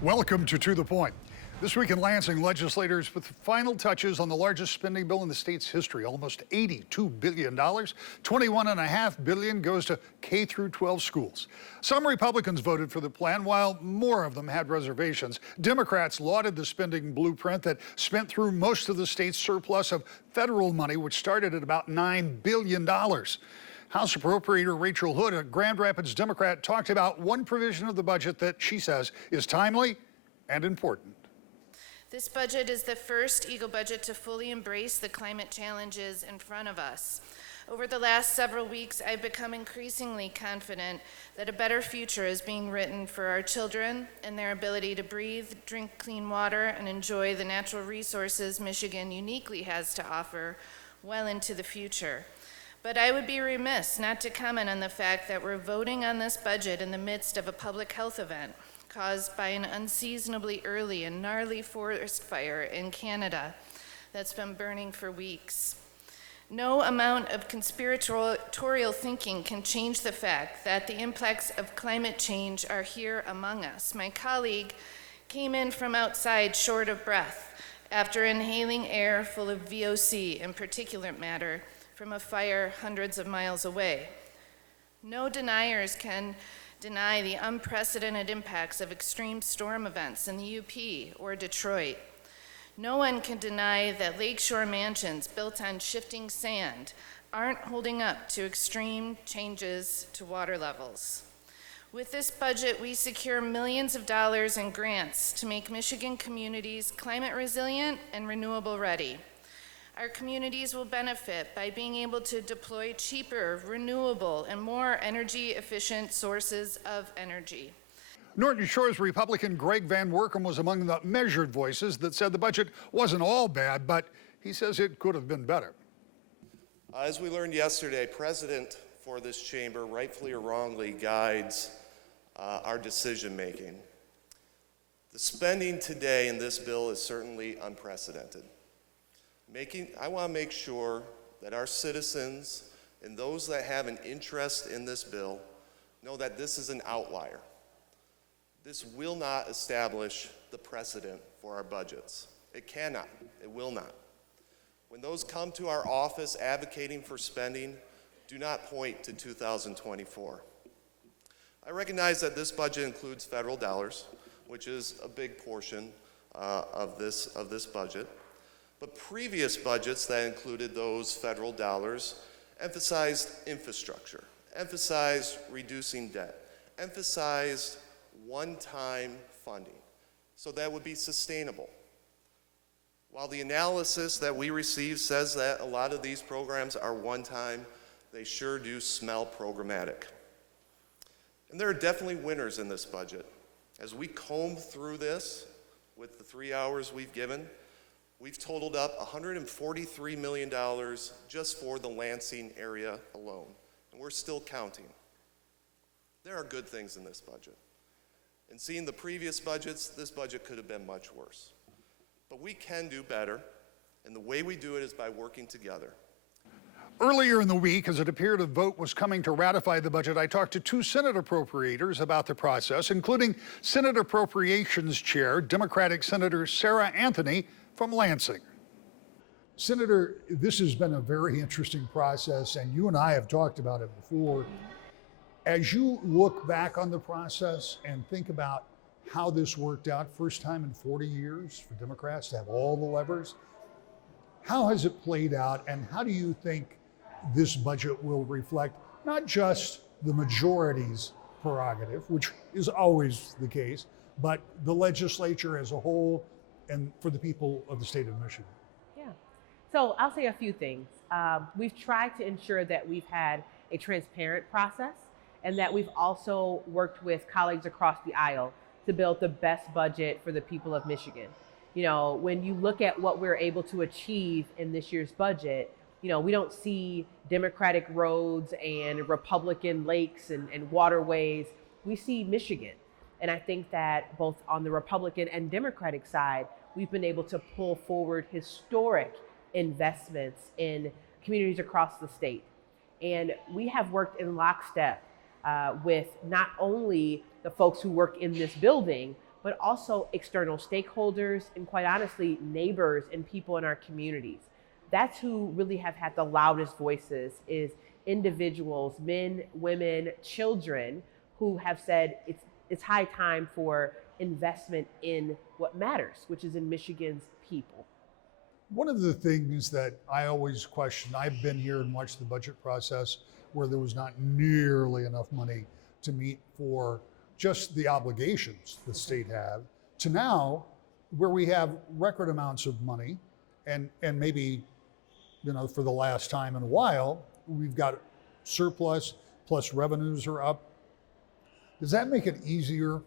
Welcome to the Point. This week in Lansing, legislators put the final touches on the largest spending bill in the state's history, almost $82 billion. $21.5 billion goes to K through 12 schools. Some Republicans voted for the plan, while more of them had reservations. Democrats lauded the spending blueprint that spent through most of the state's surplus of federal money, which started at about $9 billion. House Appropriator Rachel Hood, a Grand Rapids Democrat, talked about one provision of the budget that she says is timely and important. This budget is the first Eagle budget to fully embrace the climate challenges in front of us. Over the last several weeks, I've become increasingly confident that a better future is being written for our children and their ability to breathe, drink clean water, and enjoy the natural resources Michigan uniquely has to offer well into the future. But I would be remiss not to comment on the fact that we're voting on this budget in the midst of a public health event caused by an unseasonably early and gnarly forest fire in Canada that's been burning for weeks. No amount of conspiratorial thinking can change the fact that the impacts of climate change are here among us. My colleague came in from outside short of breath after inhaling air full of VOC and particulate matter from a fire hundreds of miles away. No deniers can deny the unprecedented impacts of extreme storm events in the UP or Detroit. No one can deny that lakeshore mansions built on shifting sand aren't holding up to extreme changes to water levels. With this budget, we secure millions of dollars in grants to make Michigan communities climate resilient and renewable ready. Our communities will benefit by being able to deploy cheaper, renewable, and more energy-efficient sources of energy. Norton Shores Republican Greg Van Workum was among the measured voices that said the budget wasn't all bad, but he says it could have been better. As we learned yesterday, President for this chamber, rightfully or wrongly, guides our decision-making. The spending today in this bill is certainly unprecedented. I want to make sure that our citizens and those that have an interest in this bill know that this is an outlier. This will not establish the precedent for our budgets. It cannot. It will not. When those come to our office advocating for spending, do not point to 2024. I recognize that this budget includes federal dollars, which is a big portion of this budget. But previous budgets that included those federal dollars emphasized infrastructure, emphasized reducing debt, emphasized one-time funding, so that would be sustainable. While the analysis that we receive says that a lot of these programs are one-time, they sure do smell programmatic. And there are definitely winners in this budget. As we comb through this with the 3 hours we've given, we've totaled up $143 million just for the Lansing area alone, and we're still counting. There are good things in this budget. And seeing the previous budgets, this budget could have been much worse. But we can do better, and the way we do it is by working together. Earlier in the week, as it appeared a vote was coming to ratify the budget, I talked to two Senate appropriators about the process, including Senate Appropriations Chair, Democratic Senator Sarah Anthony from Lansing. Senator, this has been a very interesting process, and you and I have talked about it before. As you look back on the process and think about how this worked out, first time in 40 years for Democrats to have all the levers, how has it played out, and how do you think this budget will reflect not just the majority's prerogative, which is always the case, but the legislature as a whole and for the people of the state of Michigan? Yeah, so I'll say a few things. We've tried to ensure that we've had a transparent process and that we've also worked with colleagues across the aisle to build the best budget for the people of Michigan. You know, when you look at what we're able to achieve in this year's budget, you know, we don't see Democratic roads and Republican lakes and waterways. We see Michigan. And I think that both on the Republican and Democratic side, we've been able to pull forward historic investments in communities across the state. And we have worked in lockstep with not only the folks who work in this building, but also external stakeholders and, quite honestly, neighbors and people in our communities. That's who really have had the loudest voices, is individuals, men, women, children, who have said it's high time for investment in what matters, which is in Michigan's people. One of the things that I always question, I've been here and watched the budget process where there was not nearly enough money to meet for just the obligations the state have, to now where we have record amounts of money and maybe, for the last time in a while, we've got surplus plus revenues are up. Does that make it easier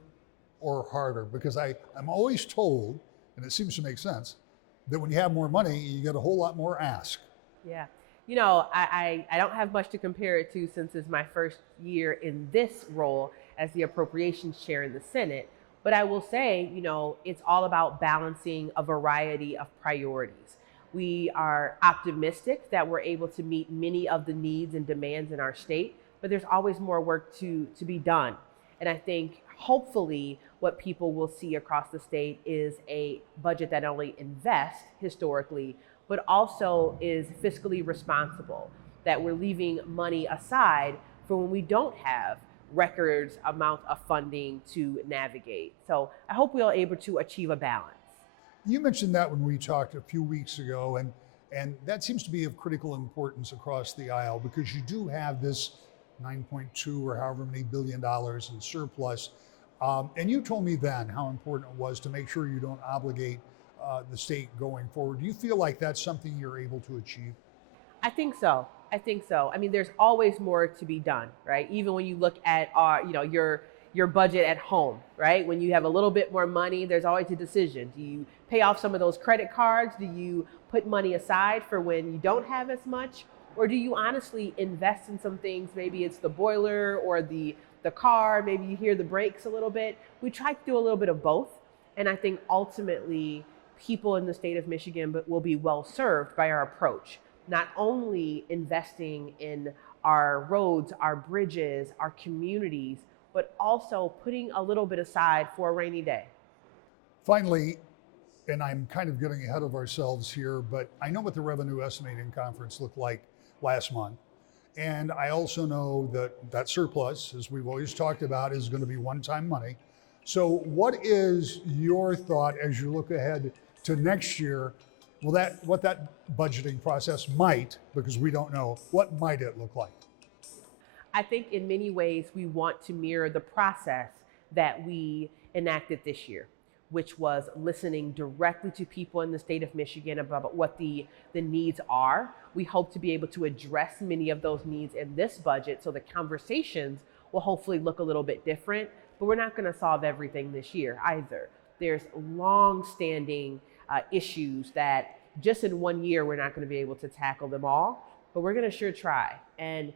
or harder? Because I'm always told, and it seems to make sense, that when you have more money, you get a whole lot more ask. Yeah. I don't have much to compare it to since it's my first year in this role as the appropriations chair in the Senate. But I will say, it's all about balancing a variety of priorities. We are optimistic that we're able to meet many of the needs and demands in our state, but there's always more work to be done. And I think hopefully what people will see across the state is a budget that not only invests historically, but also is fiscally responsible, that we're leaving money aside for when we don't have records amount of funding to navigate. So I hope we are able to achieve a balance. You mentioned that when we talked a few weeks ago, and that seems to be of critical importance across the aisle, because you do have this 9.2 or however many billion dollars in surplus. And you told me then how important it was to make sure you don't obligate the state going forward. Do you feel like that's something you're able to achieve? I think so. I mean, there's always more to be done, right? Even when you look at your budget at home, right? When you have a little bit more money, there's always a decision. Do you pay off some of those credit cards? Do you put money aside for when you don't have as much? Or do you honestly invest in some things? Maybe it's the boiler or the car, maybe you hear the brakes a little bit. We try to do a little bit of both. And I think ultimately people in the state of Michigan will be well served by our approach. Not only investing in our roads, our bridges, our communities, but also putting a little bit aside for a rainy day. Finally, and I'm kind of getting ahead of ourselves here, but I know what the revenue estimating conference looked like last month. And I also know that surplus, as we've always talked about, is going to be one-time money. So what is your thought as you look ahead to next year? Well, what that budgeting process might, because we don't know, what might it look like? I think in many ways we want to mirror the process that we enacted this year, which was listening directly to people in the state of Michigan about what the needs are. We hope to be able to address many of those needs in this budget, so the conversations will hopefully look a little bit different, but we're not going to solve everything this year either. There's long-standing issues that just in 1 year we're not going to be able to tackle them all, but we're going to sure try. And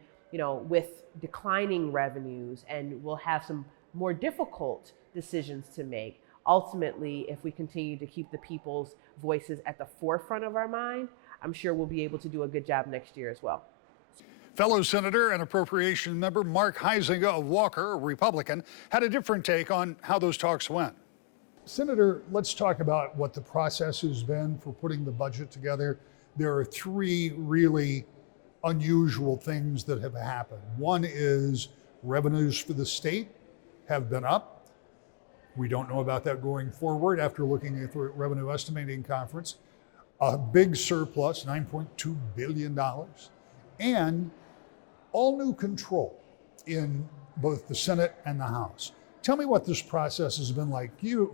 with declining revenues, and we'll have some more difficult decisions to make. Ultimately, if we continue to keep the people's voices at the forefront of our mind, I'm sure we'll be able to do a good job next year as well. Fellow Senator and Appropriation Member Mark Huizenga of Walker, a Republican, had a different take on how those talks went. Senator, let's talk about what the process has been for putting the budget together. There are three really unusual things that have happened. One is revenues for the state have been up. We don't know about that going forward after looking at the revenue estimating conference. A big surplus, $9.2 billion, and all new control in both the Senate and the House. Tell me what this process has been like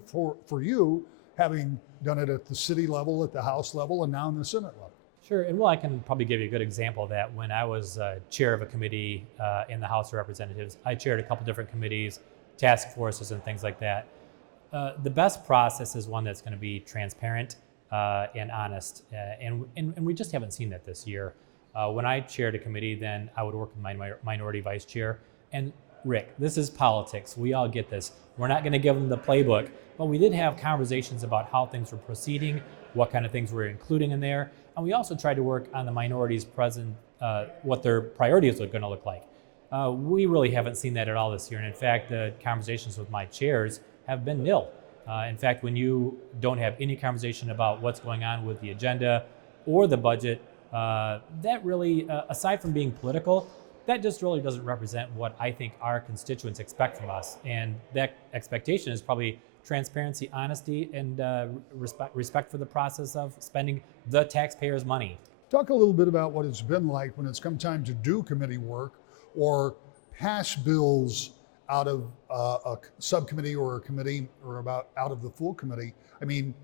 for you, having done it at the city level, at the House level, and now in the Senate level. Sure, and I can probably give you a good example of that. When I was chair of a committee in the House of Representatives, I chaired a couple different committees, task forces, and things like that. The best process is one that's going to be transparent and honest, and we just haven't seen that this year. When I chaired a committee, then I would work with my minority vice chair. And Rick, this is politics. We all get this. We're not going to give them the playbook, but we did have conversations about how things were proceeding, what kind of things we're including in there. And we also tried to work on the minorities present, what their priorities are going to look like. We really haven't seen that at all this year. And in fact, the conversations with my chairs have been nil. In fact, when you don't have any conversation about what's going on with the agenda or the budget, that really, aside from being political, that just really doesn't represent what I think our constituents expect from us. And that expectation is probably transparency, honesty, and respect for the process of spending the taxpayers' money. Talk a little bit about what it's been like when it's come time to do committee work or pass bills out of a subcommittee or a committee or out of the full committee. I mean,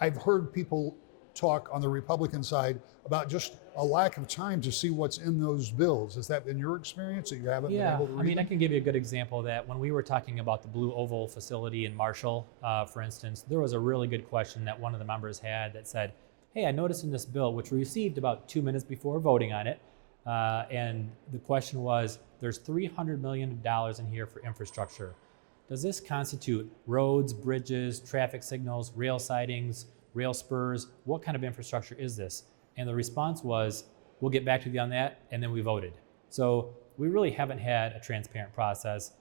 I've heard people talk on the Republican side about just a lack of time to see what's in those bills. Has that been your experience that you haven't been able to read I mean, them? I can give you a good example of that. When we were talking about the Blue Oval facility in Marshall, for instance, there was a really good question that one of the members had that said, hey, I noticed in this bill, which we received about 2 minutes before voting on it, and the question was, there's $300 million in here for infrastructure. Does this constitute roads, bridges, traffic signals, rail sidings, rail spurs? What kind of infrastructure is this? And the response was, we'll get back to you on that, and then we voted. So we really haven't had a transparent process.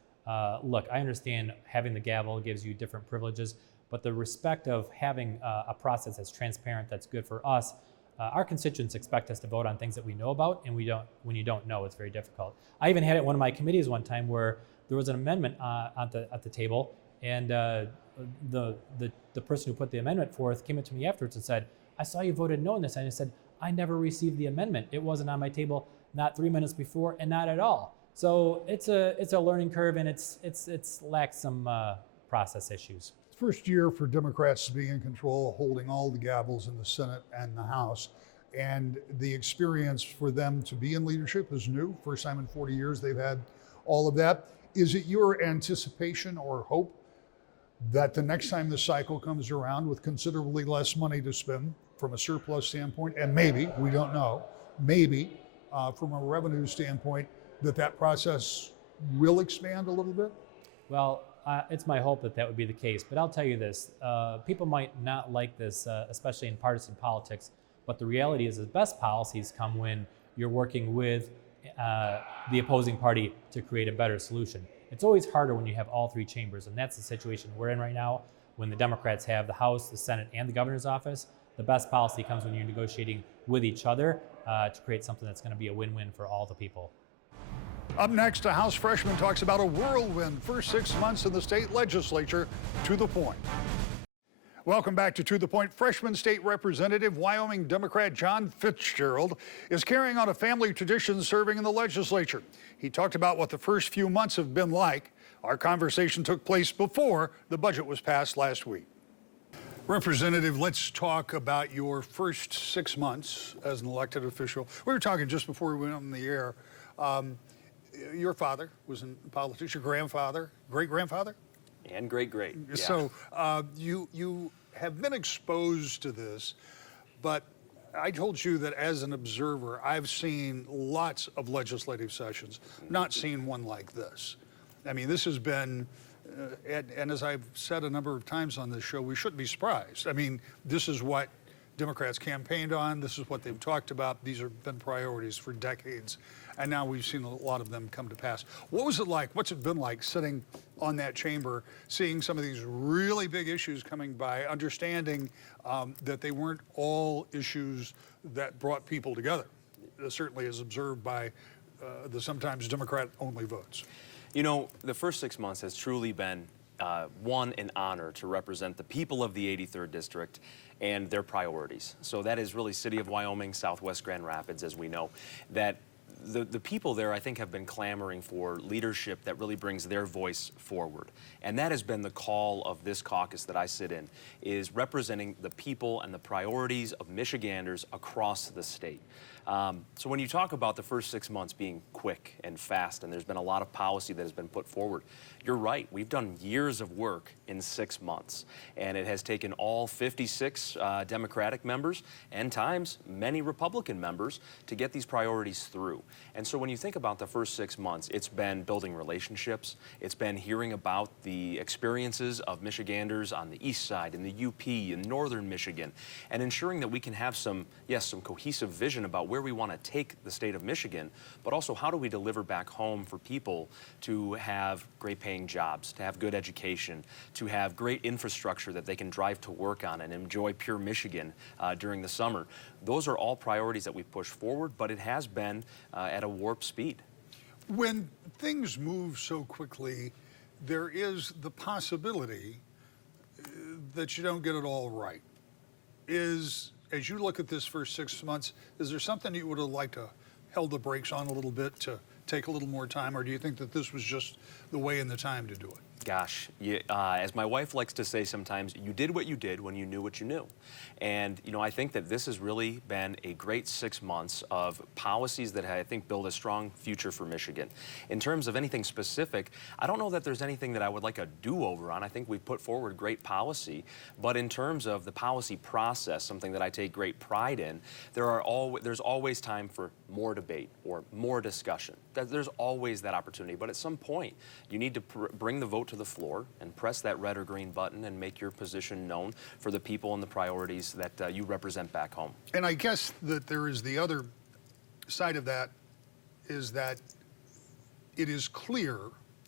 Look, I understand having the gavel gives you different privileges, but the respect of having a process that's transparent, that's good for us, our constituents expect us to vote on things that we know about, and when you don't know, it's very difficult. I even had it in one of my committees one time where there was an amendment at the table, and the person who put the amendment forth came up to me afterwards and said, I saw you voted no on this, and I said, I never received the amendment. It wasn't on my table, not 3 minutes before, and not at all. So it's a learning curve, and it's lacks some process issues. First year for Democrats to be in control, holding all the gavels in the Senate and the House. And the experience for them to be in leadership is new. First time in 40 years they've had all of that. Is it your anticipation or hope that the next time the cycle comes around with considerably less money to spend from a surplus standpoint, and maybe, we don't know, maybe from a revenue standpoint, that process will expand a little bit? Well, it's my hope that would be the case, but I'll tell you this, people might not like this, especially in partisan politics, but the reality is the best policies come when you're working with the opposing party to create a better solution. It's always harder when you have all three chambers, and that's the situation we're in right now. When the Democrats have the House, the Senate, and the governor's office, the best policy comes when you're negotiating with each other to create something that's going to be a win-win for all the people. Up next, a House freshman talks about a whirlwind first 6 months in the state legislature. To the point. Welcome back to the Point. Freshman State Representative, Wyoming Democrat John Fitzgerald is carrying on a family tradition serving in the legislature. He talked about what the first few months have been like. Our conversation took place before the budget was passed last week. Representative, let's talk about your first 6 months as an elected official. We were talking just before we went on the air. Your father was in politics, your grandfather, great-grandfather? And great. Yeah. So you have been exposed to this, but I told you that as an observer, I've seen lots of legislative sessions, not seen one like this. I mean, this has been, and as I've said a number of times on this show, we shouldn't be surprised. I mean, this is what Democrats campaigned on. This is what they've talked about. These have been priorities for decades. And now we've seen a lot of them come to pass. What was it like? What's it been like sitting on that chamber, seeing some of these really big issues coming by, understanding that they weren't all issues that brought people together, certainly as observed by the sometimes Democrat-only votes? You know, the first 6 months has truly been an honor to represent the people of the 83rd District and their priorities. So that is really City of Wyoming, Southwest Grand Rapids, as we know, that the people there, I think, have been clamoring for leadership that really brings their voice forward. And that has been the call of this caucus that I sit in, is representing the people and the priorities of Michiganders across the state. So when you talk about the first 6 months being quick and fast, and there's been a lot of policy that has been put forward, you're right. We've done years of work in 6 months, and it has taken all 56 Democratic members and times many Republican members to get these priorities through. And so when you think about the first 6 months, it's been building relationships. It's been hearing about the experiences of Michiganders on the east side, in the UP, in northern Michigan, and ensuring that we can have some cohesive vision about where we want to take the state of Michigan, but also how do we deliver back home for people to have great paying jobs, to have good education, to have great infrastructure that they can drive to work on and enjoy pure Michigan during the summer. Those are all priorities that we push forward, but it has been at a warp speed. When things move so quickly, there is the possibility that you don't get it all right. As you look at this first 6 months, is there something you would have liked to held the brakes on a little bit to take a little more time, or do you think that this was just the way and the time to do it? Gosh, as my wife likes to say sometimes, you did what you did when you knew what you knew. And, I think that this has really been a great 6 months of policies that I think build a strong future for Michigan. In terms of anything specific, I don't know that there's anything that I would like a do-over on. I think we've put forward great policy. But in terms of the policy process, something that I take great pride in, there's always time for more debate or more discussion. There's always that opportunity. But at some point, you need to bring the vote to the floor and press that red or green button and make your position known for the people and the priorities that you represent back home. And I guess that there is the other side of that, is that it is clear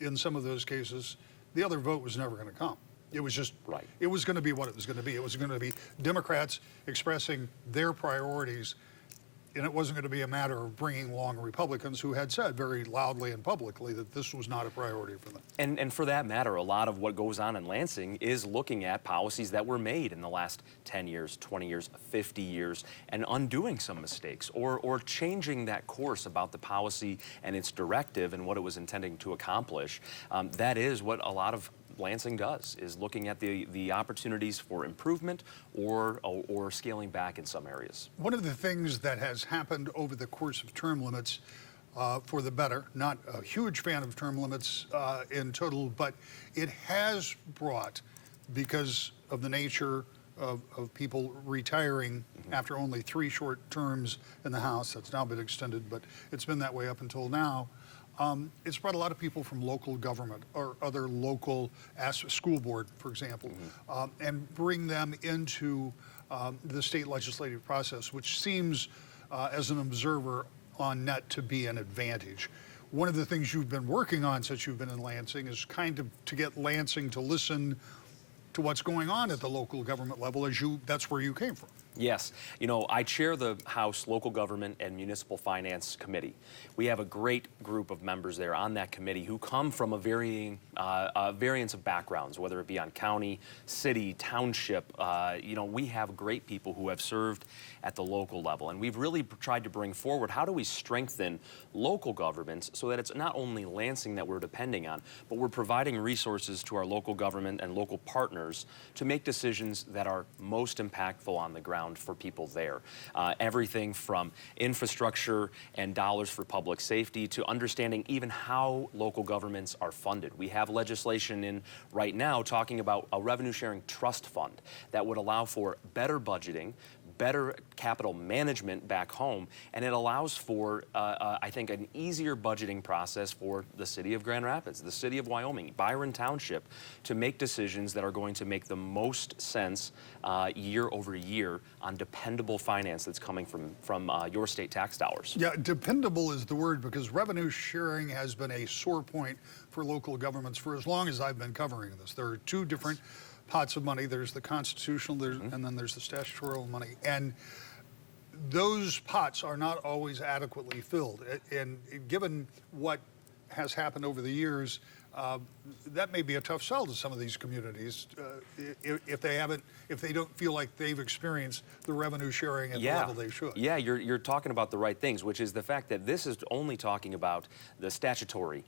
in some of those cases the other vote was never going to come. It was just, right. It was going to be what it was going to be. It was going to be Democrats expressing their priorities, and it wasn't going to be a matter of bringing along Republicans who had said very loudly and publicly that this was not a priority for them. And for that matter, a lot of what goes on in Lansing is looking at policies that were made in the last 10 years, 20 years, 50 years, and undoing some mistakes or changing that course about the policy and its directive and what it was intending to accomplish. That is what a lot of Lansing does, is looking at the opportunities for improvement or scaling back in some areas. One of the things that has happened over the course of term limits, for the better, not a huge fan of term limits in total, but it has brought, because of the nature of people retiring after only 3 short terms in the House, that's now been extended, but it's been that way up until now. It's brought a lot of people from local government or other local school board, for example, and bring them into the state legislative process, which seems, as an observer on net, to be an advantage. One of the things you've been working on since you've been in Lansing is kind of to get Lansing to listen to what's going on at the local government level, that's where you came from. Yes. I chair the House Local Government and Municipal Finance Committee. We have a great group of members there on that committee who come from a variance of backgrounds, whether it be on county, city, township. We have great people who have served at the local level. And we've really tried to bring forward, how do we strengthen local governments so that it's not only Lansing that we're depending on, but we're providing resources to our local government and local partners to make decisions that are most impactful on the ground for people there. Everything from infrastructure and dollars for public safety to understanding even how local governments are funded. We have legislation in right now talking about a revenue sharing trust fund that would allow for better budgeting, better capital management back home, and it allows for, I think, an easier budgeting process for the city of Grand Rapids, the city of Wyoming, Byron Township, to make decisions that are going to make the most sense year over year on dependable finance that's coming from your state tax dollars. Yeah, dependable is the word, because revenue sharing has been a sore point for local governments for as long as I've been covering this. There are 2 different pots of money. There's the constitutional, and then there's the statutory money. And those pots are not always adequately filled. And given what has happened over the years, that may be a tough sell to some of these communities if they don't feel like they've experienced the revenue sharing at the level they should. Yeah, you're talking about the right things, which is the fact that this is only talking about the statutory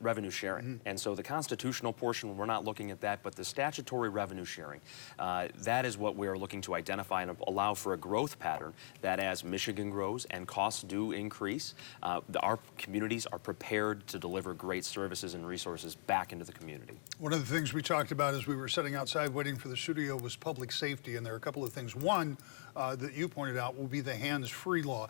revenue sharing. And so the constitutional portion, we're not looking at that, but the statutory revenue sharing, that is what we're looking to identify and allow for a growth pattern that as Michigan grows and costs do increase, our communities are prepared to deliver great services and resources back into the community. One of the things we talked about as we were sitting outside waiting for the studio was public safety, and there are a couple of things. One that you pointed out will be the hands-free law.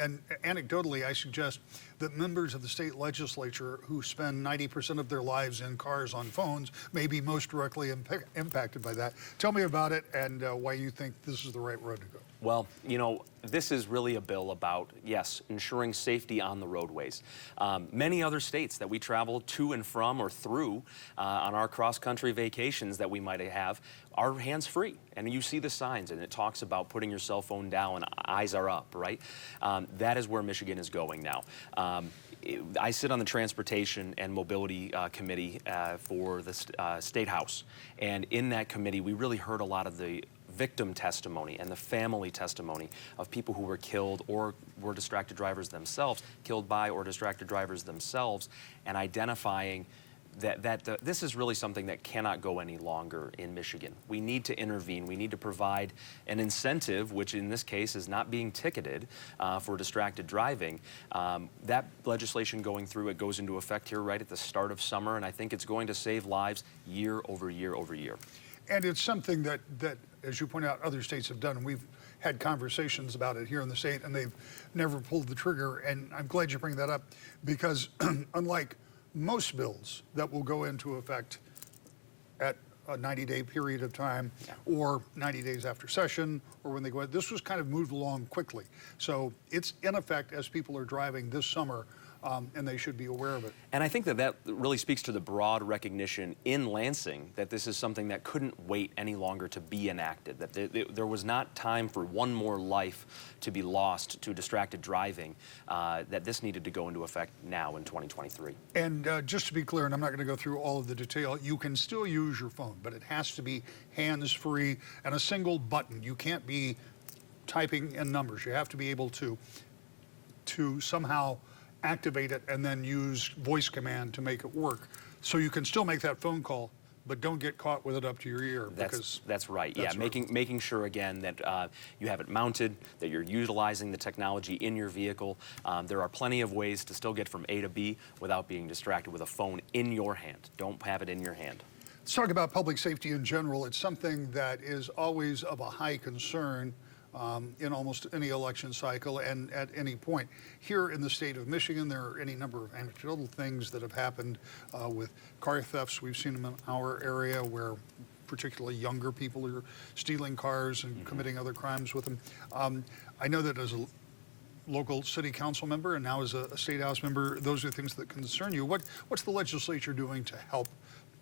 And anecdotally, I suggest that members of the state legislature who spend 90% of their lives in cars on phones may be most directly impacted by that. Tell me about it and why you think this is the right road to go. Well, you know, this is really a bill about, yes, ensuring safety on the roadways. Many other states that we travel to and from or through on our cross-country vacations that we might have are hands-free. And you see the signs, and it talks about putting your cell phone down, eyes are up, right? That is where Michigan is going now. I sit on the Transportation and Mobility Committee for the State House. And in that committee, we really heard a lot of the victim testimony and the family testimony of people who were killed or were distracted drivers themselves, killed by or distracted drivers themselves, and identifying that this is really something that cannot go any longer in Michigan. We need to intervene. We need to provide an incentive, which in this case is not being ticketed for distracted driving. That legislation going through, it goes into effect here right at the start of summer, and I think it's going to save lives year over year over year. And it's something that, as you point out, other states have done. We've had conversations about it here in the state, and they've never pulled the trigger. And I'm glad you bring that up, because unlike most bills that will go into effect at a 90-day period of time, or 90 days after session, or when they go, this was kind of moved along quickly. So it's in effect as people are driving this summer, and they should be aware of it. And I think that really speaks to the broad recognition in Lansing that this is something that couldn't wait any longer to be enacted, that there was not time for one more life to be lost to distracted driving, that this needed to go into effect now in 2023. And just to be clear, and I'm not going to go through all of the detail, you can still use your phone, but it has to be hands-free and a single button. You can't be typing in numbers. You have to be able to somehow activate it and then use voice command to make it work. So you can still make that phone call, but don't get caught with it up to your ear. That's right. That's Yeah, making sure again that you have it mounted, that you're utilizing the technology in your vehicle. There are plenty of ways to still get from A to B without being distracted with a phone in your hand. Don't have it in your hand. Let's talk about public safety in general. It's something that is always of a high concern in almost any election cycle and at any point. Here in the state of Michigan, there are any number of anecdotal things that have happened with car thefts. We've seen them in our area where particularly younger people are stealing cars and committing other crimes with them. I know that as a local city council member and now as a state house member, those are things that concern you. What's the legislature doing to help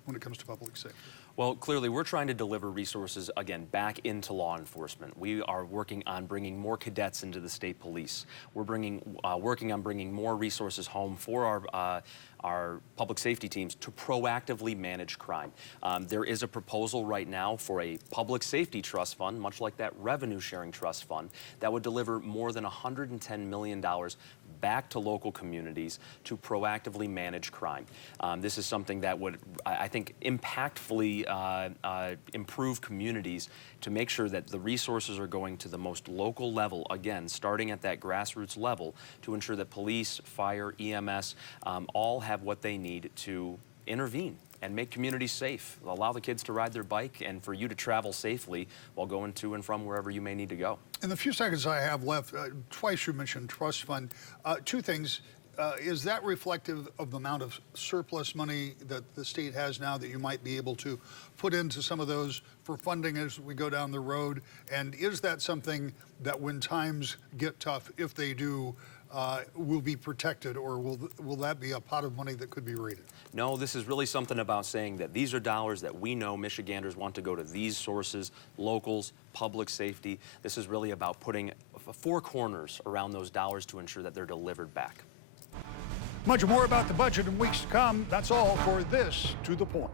when it comes to public safety? Well, clearly, we're trying to deliver resources, again, back into law enforcement. We are working on bringing more cadets into the state police. We're working on bringing more resources home for our public safety teams to proactively manage crime. There is a proposal right now for a public safety trust fund, much like that revenue sharing trust fund, that would deliver more than $110 million back to local communities to proactively manage crime. This is something that would, I think, impactfully improve communities to make sure that the resources are going to the most local level, again, starting at that grassroots level, to ensure that police, fire, EMS, all have what they need to intervene and make communities safe, allow the kids to ride their bike, and for you to travel safely while going to and from wherever you may need to go. In the few seconds I have left, twice you mentioned trust fund. Two things. Is that reflective of the amount of surplus money that the state has now that you might be able to put into some of those for funding as we go down the road? And is that something that when times get tough, if they do, will be protected, or will that be a pot of money that could be raided? No, this is really something about saying that these are dollars that we know Michiganders want to go to these sources, locals, public safety. This is really about putting four corners around those dollars to ensure that they're delivered back. Much more about the budget in weeks to come. That's all for this To The Point.